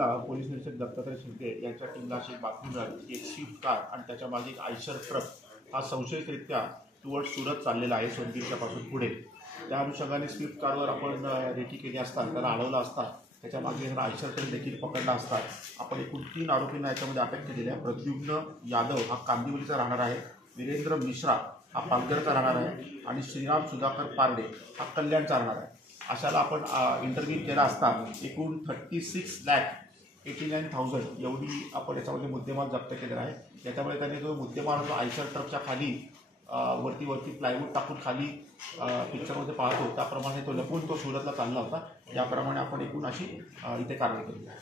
स्टेशनला पोलीस निरीक्षक दत्तात्रय शिंदे यांच्या टीमला अशी एक बातमी मिळाली की एक स्विफ्ट कार आणि त्याच्या मागे एक आयशर ट्रक हा संशयितरित्या टुवर्ड सुरत चाललेला आहे सोनगिरच्या पासून पुढे। त्या अनुषंगाने स्विफ्ट कारवर आपण रेकी केली असता त्याला अडवलं असता, त्याच्या मागे आयशर ट्रक देखील पकडला असता। आपण एकूण 3 आरोपींना याच्यामध्ये अटक केलेली आहे। प्रद्युम्न यादव हा कांदिवलीचा राहणार आहे, वीरेंद्र मिश्रा हा पालघरचा राहणार आहे आणि श्रीराम सुधाकर पारडे हा कल्याणचा राहणार आहे। अशाला आपण इंटरव्ह्यू केला असता एकूण 36,89,000 एवढी आपण याच्यामध्ये मुद्देमाल जप्त केलेला आहे। याच्यामुळे त्यांनी जो मुद्देमाल जो आयशर ट्रकच्या खाली वरती प्लायवूड टाकून खाली पिक्चरमध्ये पाहतो त्याप्रमाणे तो लपून तो सुरतला चालला होता। याप्रमाणे आपण एकूण अशी इथे कारवाई केली आहे।